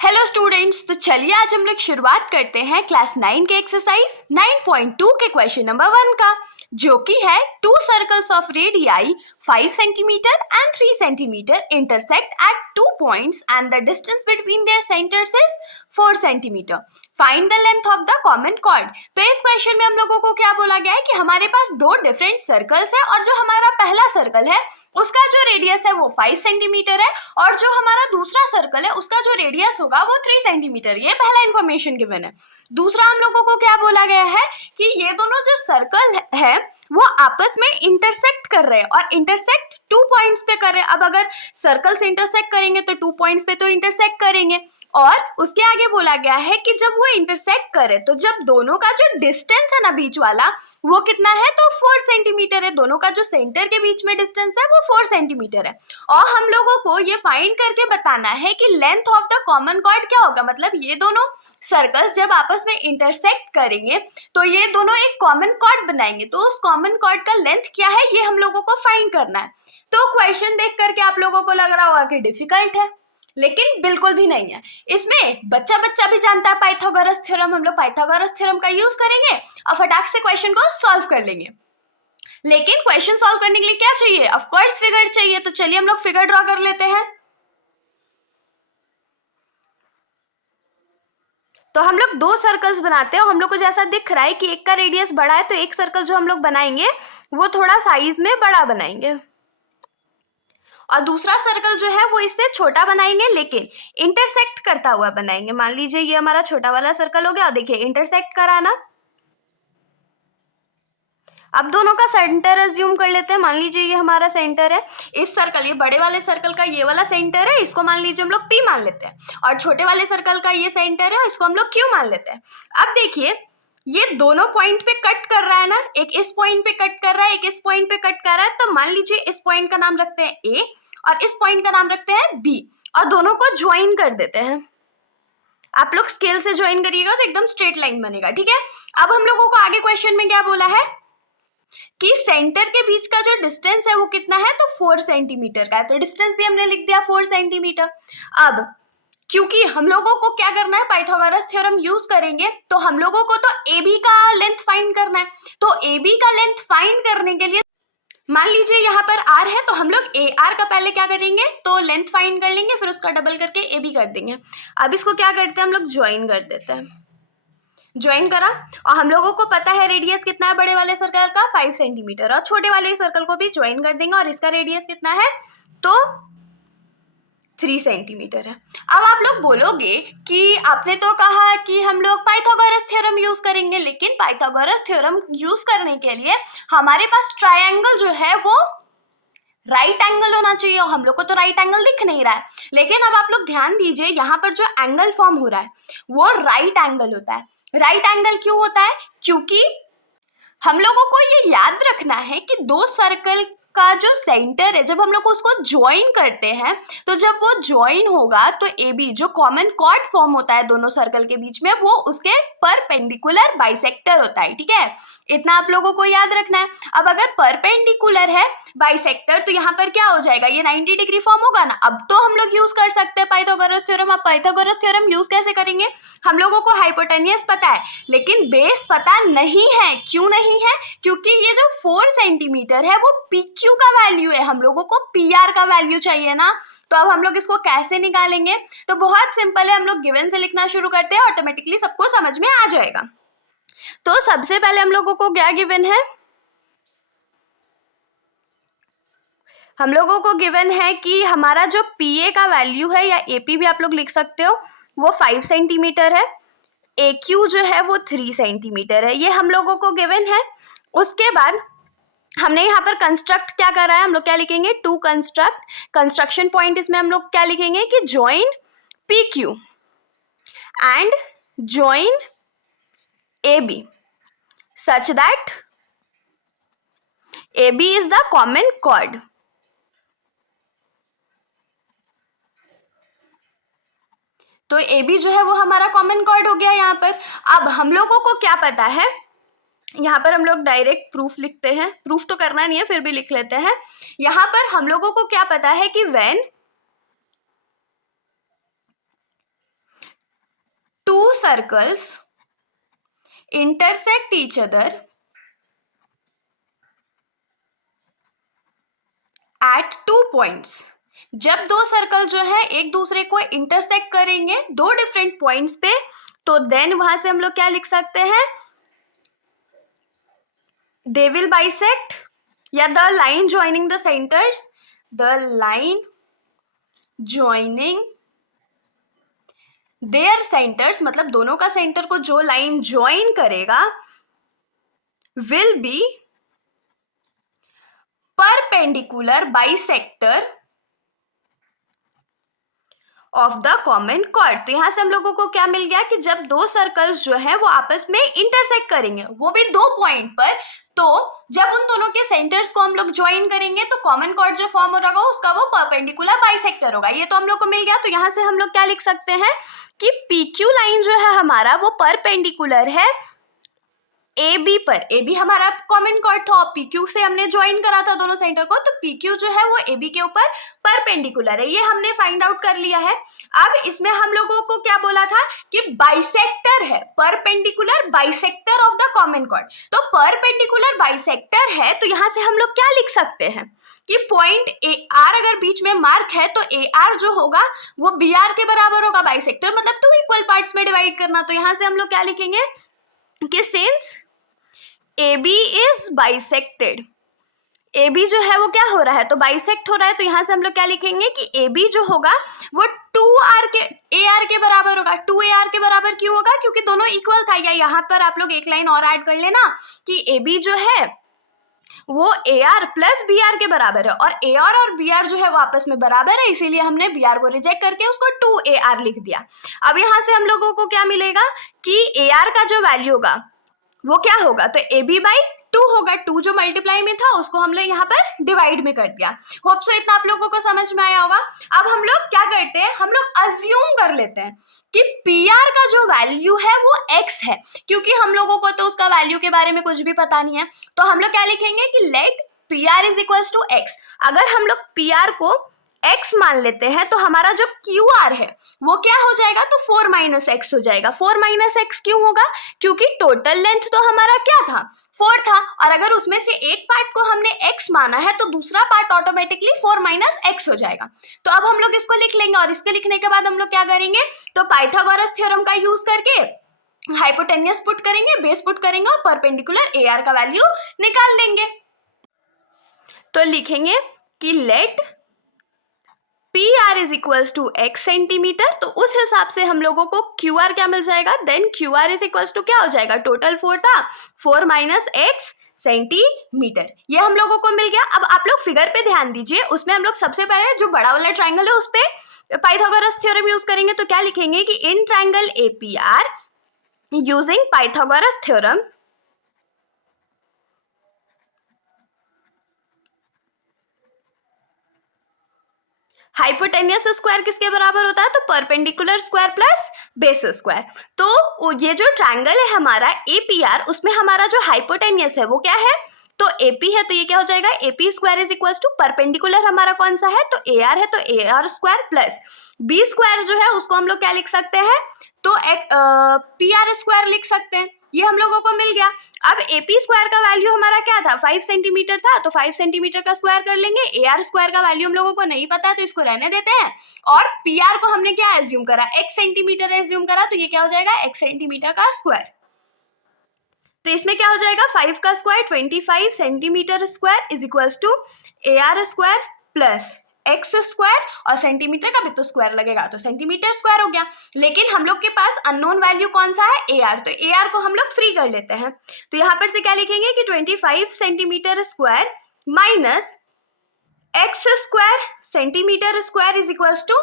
Hello students, तो चलिए आज हम लोग शुरुआत करते हैं क्लास 9 के एक्सरसाइज 9.2 के क्वेश्चन नंबर 1 का, जो कि है to circles of radii 5 centimetre and 3 centimetre intersect at 2 points and the distance between their centres is 4 centimetre. Find the length of the common cord. तो इस क्वेश्चन में हम लोगों को क्या बोला गया है कि हमारे पास दो डिफरेंट सर्कल्स है और जो हमारा पहला सर्कल है उसका जो रेडियस है वो 5 सेंटीमीटर है और जो हमारा दूसरा सर्कल है उसका जो रेडियस होगा वो 3 सेंटीमीटर। ये पहला इंफॉर्मेशन गिवन है। दूसरा हम लोगों को क्या बोला गया है कि ये दोनों जो सर्कल है वो आपस में इंटरसेक्ट कर रहे हैं और इंटरसेक्ट 2 पॉइंट्स पे कर रहे हैं। अब अगर सर्कल से इंटरसेक्ट करेंगे तो 2 पॉइंट्स पे तो इंटरसेक्ट करेंगे और उसके आगे बोला गया है कि जब वो इंटरसेक्ट करे तो जब दोनों का जो डिस्टेंस है ना बीच वाला वो कितना है, तो 4 सेंटीमीटर है। दोनों का जो सेंटर के बीच में डिस्टेंस है वो 4 सेंटीमीटर है और हम लोगों को ये फाइंड करके बताना है कि length of the common cord क्या होगा। मतलब ये दोनों सर्कल्स जब आपस में इंटरसेक्ट करेंगे तो ये दोनों एक कॉमन कॉर्ड बनाएंगे, तो उस कॉमन कॉर्ड का लेंथ क्या है ये हम लोगों को फाइंड करना है। तो क्वेश्चन देख करके आप लोगों को लग रहा होगा कि डिफिकल्ट है, लेकिन बिल्कुल भी नहीं है। इसमें बच्चा बच्चा भी जानता है पाइथागोरस थ्योरम। हम लोग पाइथागोरस थ्योरम का यूज करेंगे और फटाक से क्वेश्चन को सॉल्व कर लेंगे। लेकिन क्वेश्चन सॉल्व करने के लिए क्या चाहिए? ऑफ कोर्स फिगर चाहिए। तो चलिए हम लोग फिगर ड्रॉ कर लेते हैं। तो हम लोग दो सर्कल्स बनाते हैं और हम लोग को जैसा दिख रहा है कि एक का रेडियस बड़ा है तो एक सर्कल जो हम लोग बनाएंगे वो थोड़ा साइज में बड़ा बनाएंगे और दूसरा सर्कल जो है वो इससे छोटा बनाएंगे लेकिन इंटरसेक्ट करता हुआ बनाएंगे। मान लीजिए ये हमारा छोटा वाला सर्कल हो गया और देखिए इंटरसेक्ट करा ना। अब दोनों का सेंटर अज्यूम कर लेते हैं। मान लीजिए ये हमारा सेंटर है, इस सर्कल ये बड़े वाले सर्कल का ये वाला सेंटर है, इसको मान लीजिए हम लोग P मान लेते हैं और छोटे वाले सर्कल का ये सेंटर है, इसको हम लोग Q मान लेते हैं। अब देखिए ये दोनों पॉइंट पे कट कर रहा है ना, एक इस पॉइंट पे कट कर रहा है, एक इस पॉइंट पे कट कर रहा है। तो मान लीजिए इस पॉइंट का नाम रखते हैं A और इस पॉइंट का नाम रखते हैं B और दोनों को ज्वाइन कर देते हैं। आप लोग स्केल से ज्वाइन करिएगा तो एकदम स्ट्रेट लाइन बनेगा, ठीक है। अब हम लोगों को आगे क्वेश्चन में क्या बोला है कि सेंटर के बीच का जो डिस्टेंस है वो कितना है, तो 4 सेंटीमीटर का है। तो डिस्टेंस भी हमने लिख दिया 4 सेंटीमीटर। अब क्योंकि हम लोगों को क्या करना है, पाइथागोरस थ्योरम यूज करेंगे तो हम लोगों को तो AB का लेंथ फाइंड करना है। तो AB का लेंथ फाइंड करने के लिए मान लीजिए यहाँ पर R है तो हम लोग AR का पहले क्या करेंगे, तो लेंथ फाइंड कर लेंगे, फिर उसका डबल करके AB कर देंगे। अब इसको क्या करते हैं, हम लोग ज्वाइन कर देते हैं। ज्वाइन करा और हम लोगों को पता है रेडियस कितना है बड़े वाले सर्कल का, 5 सेंटीमीटर, और छोटे वाले सर्कल को भी ज्वाइन कर देंगे और इसका रेडियस कितना है, तो 3 सेंटीमीटर है। अब आप लोग बोलोगे कि आपने तो कहा कि हम लोग पाइथागोरस थ्योरम यूज करेंगे, लेकिन पाइथागोरस थ्योरम यूज करने के लिए हमारे पास ट्रायंगल जो है वो राइट एंगल होना चाहिए और हम लोग को तो राइट एंगल दिख नहीं रहा है। लेकिन अब आप लोग ध्यान दीजिए, यहाँ पर जो एंगल फॉर्म हो रहा है वो राइट एंगल होता है। राइट एंगल क्यों होता है? क्योंकि हम लोगों को ये याद रखना है कि दो सर्कल का जो सेंटर है जब हम लोग उसको ज्वाइन करते हैं तो जब वो ज्वाइन होगा तो AB जो कॉमन कॉर्ड फॉर्म होता है दोनों सर्कल के बीच में वो उसके परपेंडिकुलर बाइसेक्टर होता है, ठीक है। इतना आप लोगों को याद रखना है। अब अगर परपेंडिकुलर है बाइसेक्टर तो यहाँ पर क्या हो जाएगा, ये 90 डिग्री फॉर्म होगा ना। अब तो हम लोग यूज कर सकते हैं पाइथागोरस थ्योरम। अब पाइथागोरस थ्योरम यूज कैसे करेंगे, हम लोगों को हाइपोटेन्यूस पता है लेकिन बेस पता नहीं है। क्यों नहीं है? क्योंकि ये जो 4 सेंटीमीटर है वो PQ का वैल्यू है, हम लोगों को PR का वैल्यू चाहिए ना। तो अब हम लोग इसको कैसे निकालेंगे, तो बहुत सिंपल है, हम लोग गिवन से लिखना शुरू करते हैं, ऑटोमेटिकली सबको समझ में आ जाएगा। तो सबसे पहले हम लोगों को क्या गिवन है, हम लोगों को गिवन है कि हमारा जो PA का वैल्यू है या AP भी आप लोग लिख सकते हो वो 5 सेंटीमीटर है, AQ जो है वो 3 सेंटीमीटर है, ये हम लोगों को गिवन है। उसके बाद हमने यहाँ पर कंस्ट्रक्ट क्या करा है, हम लोग क्या लिखेंगे, टू कंस्ट्रक्ट कंस्ट्रक्शन पॉइंट, इसमें हम लोग क्या लिखेंगे कि join PQ and join AB such that AB is the common chord। तो AB जो है वो हमारा कॉमन कॉर्ड हो गया यहाँ पर। अब हम लोगों को क्या पता है, यहाँ पर हम लोग डायरेक्ट प्रूफ लिखते हैं, प्रूफ तो करना नहीं है फिर भी लिख लेते हैं। यहाँ पर हम लोगों को क्या पता है कि when circles intersect each other at 2 points। जब दो सर्कल जो है एक दूसरे को इंटरसेक्ट करेंगे दो डिफरेंट पॉइंट्स पे, तो देन वहां से हम लोग क्या लिख सकते हैं, दे विल बाइसेक्ट, या the line joining the centres, the line joining there centres, मतलब दोनों का सेंटर को जो लाइन ज्वाइन करेगा will be perpendicular bisector of the common cord. तो यहां से हम लोगों को क्या मिल गया कि जब दो सर्कल्स जो है वो आपस में इंटरसेक्ट करेंगे, वो भी दो पॉइंट पर, तो जब उन दोनों के सेंटर्स को हम लोग ज्वाइन करेंगे तो कॉमन कॉर्ड जो फॉर्म हो रहा होगा उसका वो परपेंडिकुलर बाइसेक्टर होगा। ये तो हम लोग को मिल गया। तो यहां से हम लोग क्या लिख सकते हैं कि PQ लाइन जो है हमारा वो परपेंडिकुलर है AB पर। AB हमारा कॉमन कॉर्ड था, PQ से हमने ज्वाइन करा था दोनों सेंटर को, तो PQ जो है वो AB के ऊपर परपेंडिकुलर है। ये हमने फाइंड आउट कर लिया है। अब इसमें हम लोगों को क्या बोला था कि बाइसेक्टर है, perpendicular bisector of the common cord. तो परपेंडिकुलर बाइसेक्टर है, तो यहां से हम लोग क्या लिख सकते हैं कि पॉइंट AR अगर बीच में मार्क है तो AR जो होगा वो BR के बराबर होगा। बाइसेक्टर मतलब 2 इक्वल पार्ट्स में डिवाइड करना। तो यहां से हम लोग क्या लिखेंगे कि since AB is bisected, AB जो है वो क्या हो रहा है, तो बाइसेक्ट हो रहा है, तो यहां से हम लोग क्या लिखेंगे कि AB जो होगा वो 2R के AR के बराबर होगा। 2AR के बराबर क्यों होगा, क्योंकि दोनों इक्वल था। या यहाँ पर आप लोग एक लाइन और ऐड कर लेना कि AB जो है वो AR प्लस BR के बराबर है, और AR और BR जो है वो आपस में बराबर है, इसीलिए हमने BR को रिजेक्ट करके उसको 2AR लिख दिया। अब यहाँ से हम लोगों को क्या मिलेगा कि AR का जो वैल्यू होगा वो क्या होगा, तो AB बाई 2 होगा। 2 जो मल्टीप्लाई में था उसको हमने यहाँ पर डिवाइड में कर दिया। होप सो इतना आप लोगों को समझ में आया होगा। अब हम लोग क्या करते हैं, हम लोग अज्यूम कर लेते हैं कि PR का जो वैल्यू है वो X है, क्योंकि हम लोगों को तो उसका वैल्यू के बारे में कुछ भी पता नहीं है। तो हम लोग क्या लिखेंगे कि let PR is equals to X। अगर हम लोग PR को X मान लेते हैं तो हमारा जो QR है वो क्या हो जाएगा, तो 4 माइनस एक्स हो जाएगा। 4 माइनस एक्स क्यों होगा, क्योंकि टोटल लेंथ तो हमारा क्या था, 4 था, और अगर उसमें से एक पार्ट को हमने x माना है तो दूसरा पार्ट ऑटोमेटिकली 4 माइनस एक्स हो जाएगा। तो अब हम लोग इसको लिख लेंगे, और इसके लिखने के बाद हम लोग क्या करेंगे, तो पाइथागोरस थ्योरम का यूज करके हाइपोटेन्यूस पुट करेंगे, बेस पुट करेंगे और परपेंडिकुलर AR का वैल्यू निकाल लेंगे। तो लिखेंगे कि let PR is equals to X centimetre. तो उस हिसाब से हम लोगों को QR क्या मिल जाएगा, then QR is equals to क्या हो जाएगा, टोटल 4 था, 4 माइनस एक्स सेंटीमीटर। ये हम लोगों को मिल गया। अब आप लोग फिगर पे ध्यान दीजिए, उसमें हम लोग सबसे पहले जो बड़ा वाला ट्राइंगल है उस पे पाइथागोरस थ्योरम यूज करेंगे। तो क्या लिखेंगे कि in triangle APR using Pythagoras theorem hypotenuse square किसके बराबर होता है, तो perpendicular square plus base square. तो ये जो ट्रायंगल है हमारा APR, उसमें हमारा जो हाइपोटेन्यूस है वो क्या है, तो AP है, तो ये क्या हो जाएगा, AP square is equal to perpendicular हमारा कौन सा है, तो AR है, तो AR square plus B square जो है उसको हम लोग क्या लिख सकते हैं, तो PR स्क्वायर लिख सकते हैं। ये हम लोगों को मिल गया। अब AP स्क्वायर का वैल्यू हमारा क्या था, 5 सेंटीमीटर था, तो 5 सेंटीमीटर का स्क्वायर कर लेंगे। AR स्क्वायर का वैल्यू हम लोगों को नहीं पता तो इसको रहने देते हैं, और PR को हमने क्या एज्यूम करा, X सेंटीमीटर एज्यूम करा, तो ये क्या हो जाएगा, X सेंटीमीटर का स्क्वायर। तो इसमें क्या हो जाएगा, 5 का square 25 centimetre square is equals to AR square plus x square, और सेंटीमीटर का भी तो स्क्वायर लगेगा तो सेंटीमीटर स्क्वायर हो गया। लेकिन हम लोग के पास अननोन वैल्यू कौन सा है, AR, तो AR को हम लोग फ्री कर लेते हैं। तो यहाँ पर से क्या लिखेंगे कि 25 centimetre square minus x square centimetre square is equals to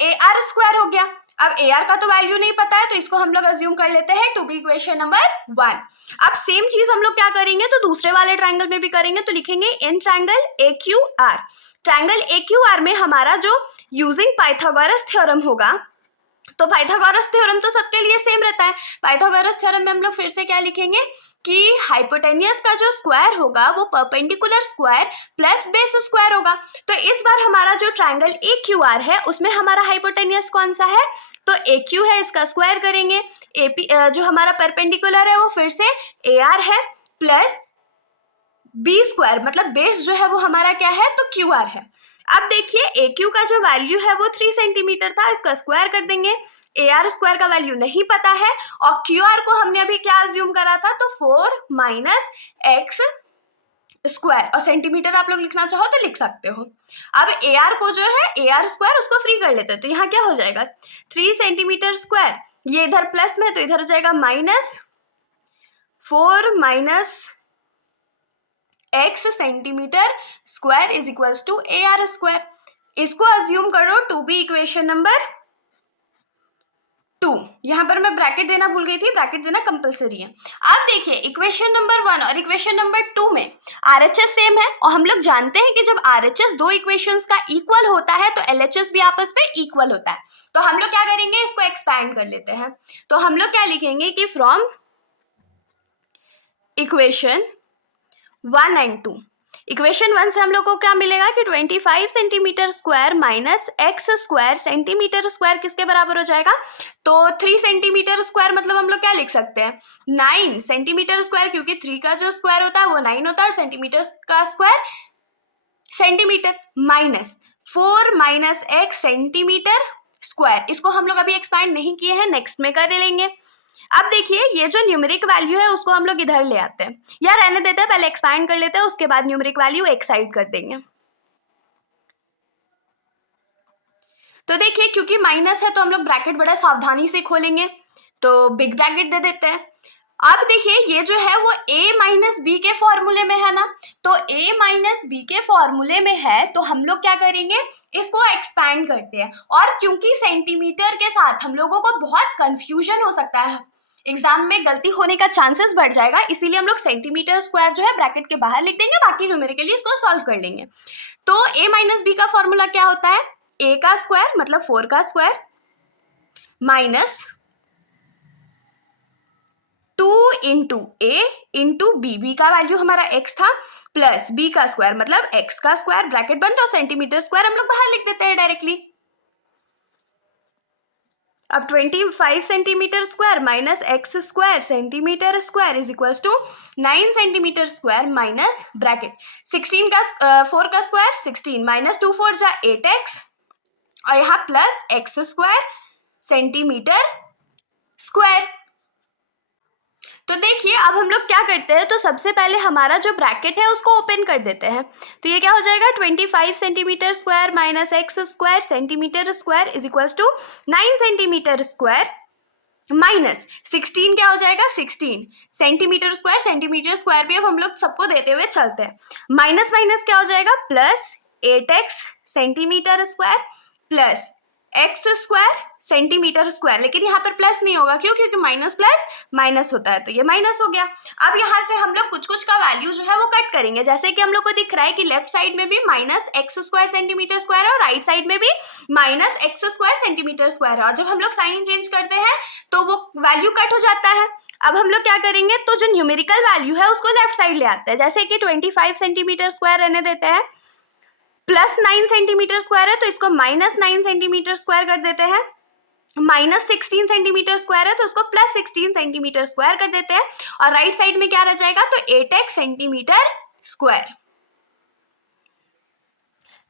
AR square हो गया। अब AR का तो वैल्यू नहीं पता है तो इसको हम लोग अज्यूम कर लेते हैं टू बी इक्वेशन नंबर 1। अब सेम चीज हम लोग क्या करेंगे, तो दूसरे वाले ट्रायंगल में भी करेंगे। तो लिखेंगे in triangle AQR, triangle AQR में हमारा जो यूजिंग पाइथागोरस थ्योरम होगा, तो पाइथागोरस थ्योरम तो सबके लिए सेम रहता है। पाइथागोरस थ्योरम में हम लोग फिर से क्या लिखेंगे कि हाइपोटेन्यूस का जो स्क्वायर होगा वो perpendicular square plus base square होगा। तो इस बार हमारा जो ट्रायंगल AQR है उसमें हमारा हाइपोटेन्यूस कौन सा है, तो ए क्यू है इसका स्क्वायर करेंगे, ए पी जो हमारा परपेंडिकुलर है वो फिर से ए आर है प्लस बी स्क्वायर, मतलब बेस जो है वो हमारा क्या है तो क्यू आर है। अब देखिए ए क्यू का जो वैल्यू है वो 3 सेंटीमीटर था, इसका स्क्वायर कर देंगे, ए आर स्क्वायर का वैल्यू नहीं पता है और क्यू आर को हमने अभी क्या अज्यूम करा था तो 4 माइनस एक्स स्क्वायर, और सेंटीमीटर आप लोग लिखना चाहो तो लिख सकते हो। अब ए आर को जो है ए आर स्क्वायर उसको फ्री कर लेते हैं, तो यहाँ क्या हो जाएगा 3 सेंटीमीटर स्क्वायर, ये इधर प्लस में तो इधर हो जाएगा minus 4 minus x centimetre square is equals to A R square. इसको अज्यूम करो टू बी इक्वेशन नंबर 2। यहाँ पर मैं ब्रैकेट देना भूल गई थी, ब्रैकेट देना कंपलसरी है। अब देखिए इक्वेशन नंबर 1 और इक्वेशन नंबर 2 में आरएचएस सेम है और हम लोग जानते हैं कि जब आरएचएस दो इक्वेशंस का इक्वल होता है तो एलएचएस भी आपस में इक्वल होता है। तो हम लोग क्या करेंगे, इसको एक्सपैंड कर लेते हैं। तो हम लोग क्या लिखेंगे कि फ्रॉम इक्वेशन 1 एंड 2, इक्वेशन 1 से हम लोग को क्या मिलेगा कि 25 centimetre square minus x square centimetre square किसके बराबर हो जाएगा, तो 3 सेंटीमीटर स्क्वायर, मतलब हम लोग क्या लिख सकते हैं 9 सेंटीमीटर स्क्वायर, क्योंकि 3 का जो स्क्वायर होता है वो 9 होता है और सेंटीमीटर का square centimetre, minus 4 minus x centimetre square. इसको हम लोग अभी एक्सपैंड नहीं किए हैं, नेक्स्ट में कर लेंगे। अब देखिए ये जो न्यूमेरिक वैल्यू है उसको हम लोग इधर ले आते हैं, या रहने देते हैं, पहले एक्सपैंड कर लेते हैं, उसके बाद न्यूमेरिक वैल्यू एक साइड कर देंगे। तो देखिए क्योंकि माइनस है तो हम लोग ब्रैकेट बड़ा सावधानी से खोलेंगे, तो बिग ब्रैकेट दे देते हैं। अब देखिए ये जो है वो a माइनस बी के फॉर्मूले में है ना, तो a माइनस बी के फॉर्मूले में है तो हम लोग क्या करेंगे, इसको एक्सपैंड करते हैं। और क्योंकि सेंटीमीटर के साथ हम लोगों को बहुत कंफ्यूजन हो सकता है, एग्जाम में गलती होने का चांसेस बढ़ जाएगा, इसीलिए हम लोग सेंटीमीटर स्क्वायर जो है ब्रैकेट के बाहर लिख देंगे, बाकी न्यूमेरिकली इसको सॉल्व कर लेंगे। तो a माइनस बी का फॉर्मूला क्या होता है, a का स्क्वायर मतलब 4 का स्क्वायर माइनस 2 इंटू ए इंटू बी, बी का वैल्यू हमारा x था, प्लस b का स्क्वायर मतलब x का स्क्वायर, ब्रैकेट बंद, और सेंटीमीटर स्क्वायर हम लोग बाहर लिख देते हैं डायरेक्टली। अब 25 centimetre square minus x square centimetre square is equals to 9 centimetre square minus bracket 16 का 4 का स्क्वायर 16 माइनस 2 4 जा 8x और यहाँ plus x square centimetre square. तो देखिए अब हम लोग क्या करते हैं, तो सबसे पहले हमारा जो ब्रैकेट है उसको ओपन कर देते हैं। तो ये क्या हो जाएगा 25 centimetre square minus x square centimetre square is equals to 9 centimetre square minus 16 क्या हो जाएगा 16 सेंटीमीटर स्क्वायर भी अब हम लोग सबको देते हुए चलते हैं। माइनस माइनस क्या हो जाएगा plus 8x centimetre square plus x square centimetre square, लेकिन यहाँ पर प्लस नहीं होगा, क्यों, क्योंकि माइनस प्लस माइनस होता है, तो ये माइनस हो गया। अब यहाँ से हम लोग कुछ कुछ का वैल्यू जो है वो कट करेंगे, जैसे कि हम लोग को दिख रहा है कि लेफ्ट साइड में भी minus x square centimetre square है और राइट साइड में भी minus x square centimetre square है, और जब हम लोग साइन चेंज करते हैं तो वो वैल्यू कट हो जाता है। अब हम लोग क्या करेंगे, तो जो न्यूमेरिकल वैल्यू है उसको लेफ्ट साइड ले आते हैं, जैसे कि 25 सेंटीमीटर स्क्वायर रहने देते हैं, प्लस 9 सेंटीमीटर स्क्वायर है तो इसको माइनस 9 सेंटीमीटर स्क्वायर कर देते हैं, माइनस 16 सेंटीमीटर स्क्वायर है तो उसको प्लस 16 सेंटीमीटर स्क्वायर कर देते हैं, और राइट साइड में क्या रह जाएगा तो 8x सेंटीमीटर स्क्वायर।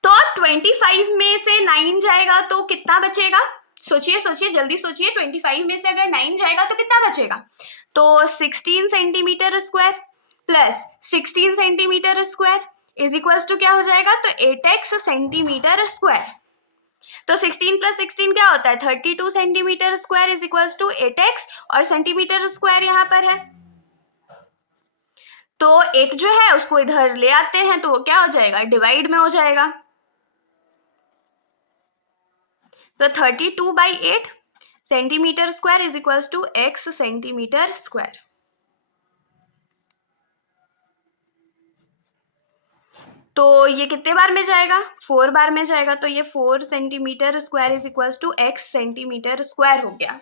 तो 25 में से 9 जाएगा तो कितना बचेगा, सोचिए सोचिए जल्दी सोचिए, 25 में से अगर 9 जाएगा तो कितना बचेगा, तो 16 centimetre square plus 16 centimetre square is equals to क्या हो जाएगा तो 8x सेंटीमीटर स्क्वायर। तो 16 प्लस 16 क्या होता है 32 centimetre square is equals to 8x, और सेंटीमीटर स्क्वायर यहाँ पर है तो 8 जो है उसको इधर ले आते हैं तो वो क्या हो जाएगा डिवाइड में हो जाएगा, तो 32/8 centimetre square is equals to x centimetre square. तो ये कितने बार में जाएगा 4 बार में जाएगा, तो ये 4 centimetre square is equals to x centimetre square हो गया।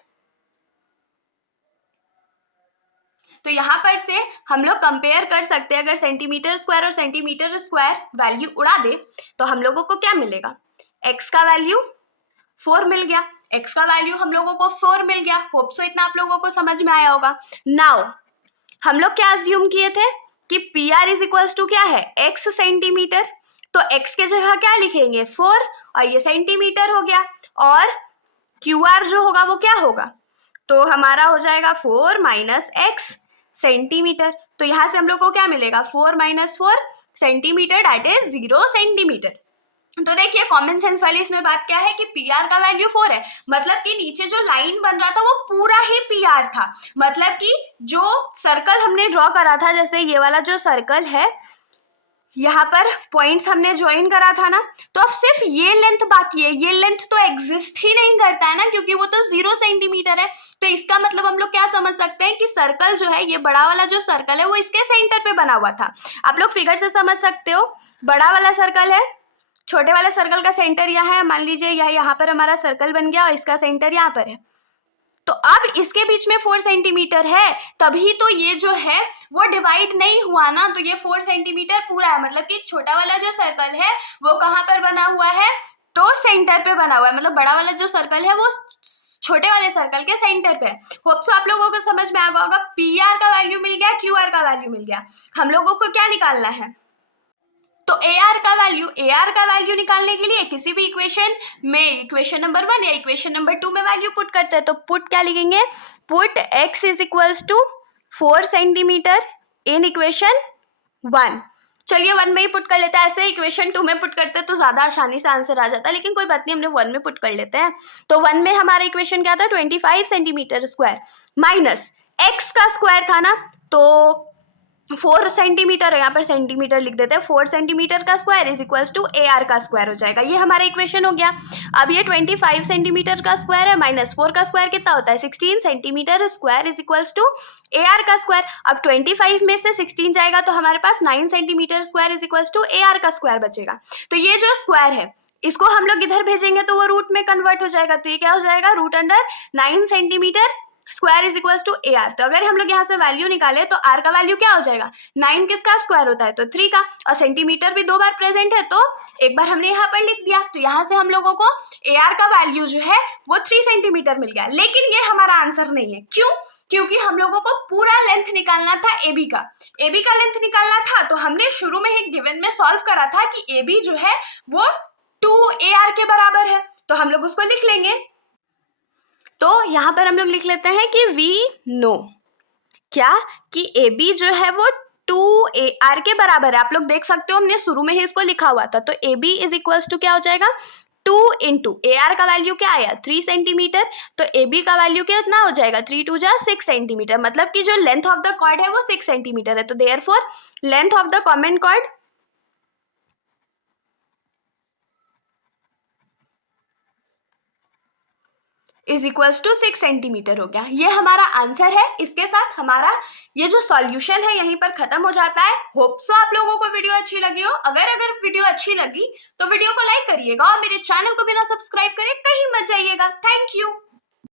तो यहाँ पर से हम लोग कंपेयर कर सकते हैं, अगर सेंटीमीटर स्क्वायर और सेंटीमीटर स्क्वायर वैल्यू उड़ा दे तो हम लोगों को क्या मिलेगा, x का वैल्यू 4 मिल गया, x का वैल्यू हम लोगों को 4 मिल गया। होप सो इतना आप लोगों को समझ में आया होगा। नाउ हम लोग क्या अज्यूम किए थे कि P R is equals to क्या है, x सेंटीमीटर, तो x के जगह क्या लिखेंगे 4 और ये सेंटीमीटर हो गया, और क्यू आर जो होगा वो क्या होगा, तो हमारा हो जाएगा 4 माइनस x सेंटीमीटर। तो यहाँ से हम लोग को क्या मिलेगा 4 minus 4 centimetre, that is 0 centimetre. तो देखिए कॉमन सेंस वाली इसमें बात क्या है कि पी आर का वैल्यू 4 है, मतलब कि नीचे जो लाइन बन रहा था वो पूरा ही पी आर था। मतलब कि जो सर्कल हमने ड्रॉ करा था, जैसे ये वाला जो सर्कल है यहाँ पर पॉइंट्स हमने ज्वाइन करा था ना, तो अब सिर्फ ये लेंथ बाकी है। ये लेंथ तो एग्जिस्ट ही नहीं करता है ना, क्योंकि वो तो 0 सेंटीमीटर है। तो इसका मतलब हम लोग क्या समझ सकते हैं कि सर्कल जो है, ये बड़ा वाला जो सर्कल है वो इसके सेंटर पे बना हुआ था। आप लोग फिगर से समझ सकते हो, बड़ा वाला सर्कल है, छोटे वाले सर्कल का सेंटर यहाँ है, मान लीजिए यहाँ पर हमारा सर्कल बन गया और इसका सेंटर यहाँ पर है। तो अब इसके बीच में 4 सेंटीमीटर है, तभी तो ये जो है वो डिवाइड नहीं हुआ ना, तो ये 4 सेंटीमीटर पूरा है। मतलब कि छोटा वाला जो सर्कल है वो कहाँ पर बना हुआ है, तो सेंटर पे बना हुआ है। मतलब बड़ा वाला जो सर्कल है वो छोटे वाले सर्कल के सेंटर पे है। होप सो आप लोगों को समझ में आया होगा। पी आर का वैल्यू मिल गया, क्यू आर का वैल्यू मिल गया, हम लोगों को क्या निकालना है, तो AR का वैल्यू निकालने के लिए किसी भी इक्वेशन में इक्वेशन नंबर 1 या इक्वेशन नंबर 2 में वैल्यू पुट करते हैं। तो पुट क्या लिखेंगे, put x is equals to 4 centimetre in equation 1। चलिए 1 में ही पुट कर लेते हैं, ऐसे इक्वेशन 2 में पुट करते हैं तो ज़्यादा आसानी से आंसर आ जाता है, लेकिन कोई बात नहीं, हमने 1 में पुट कर लेते हैं। तो 1 में हमारा इक्वेशन क्या था, 25 सेंटीमीटर स्क्वायर माइनस x का स्क्वायर था ना, तो 4 सेंटीमीटर है, यहाँ पर सेंटीमीटर लिख देते हैं, 4 सेंटीमीटर का square is equals to AR का स्क्वायर हो जाएगा। ये हमारा इक्वेशन हो गया। अब ये 25 सेंटीमीटर का स्क्वायर है माइनस 4 का स्क्वायर कितना होता है, 16 centimetre square is equals to AR का स्क्वायर। अब 25 में से 16 जाएगा तो हमारे पास 9 centimetre square is equals to AR का स्क्वायर बचेगा। तो ये जो स्क्वायर है इसको हम लोग इधर भेजेंगे तो वो रूट में कन्वर्ट हो जाएगा, तो ये क्या हो जाएगा, root under 9 centimetre square is equals to AR। तो अगर हम लोग यहाँ से वैल्यू निकाले तो R का वैल्यू क्या हो जाएगा, 9 किसका स्क्वायर होता है, तो 3 का, और सेंटीमीटर भी 2 बार प्रेजेंट है तो एक बार हमने यहाँ पर लिख दिया। तो यहाँ से हम लोगों को AR का वैल्यू जो है वो 3 सेंटीमीटर मिल गया। लेकिन ये हमारा आंसर नहीं है, क्यों, क्योंकि हम लोगों को पूरा लेंथ निकालना था AB का लेंथ निकालना था। तो हमने शुरू में ही गिवन में सॉल्व करा था कि AB जो है वो 2AR के बराबर है, तो हम लोग उसको लिख लेंगे। तो यहाँ पर हम लोग लिख लेते हैं कि वी नो क्या, कि AB जो है वो 2AR के बराबर है। आप लोग देख सकते हो हमने शुरू में ही इसको लिखा हुआ था। तो AB इज इक्वल्स टू क्या हो जाएगा, 2 इंटू AR का वैल्यू क्या आया 3 सेंटीमीटर, तो AB का वैल्यू कितना हो जाएगा 3 2 जा 6 सेंटीमीटर। मतलब कि जो लेंथ ऑफ द कॉर्ड है वो 6 सेंटीमीटर है। तो therefore length of the common chord is equals to 6 centimetre हो गया। ये हमारा आंसर है। इसके साथ हमारा ये जो सॉल्यूशन है यहीं पर खत्म हो जाता है। होप सो आप लोगों को वीडियो अच्छी लगी हो। अगर वीडियो अच्छी लगी तो वीडियो को लाइक करिएगा और मेरे चैनल को बिना सब्सक्राइब करे कहीं मत जाइएगा। Thank you.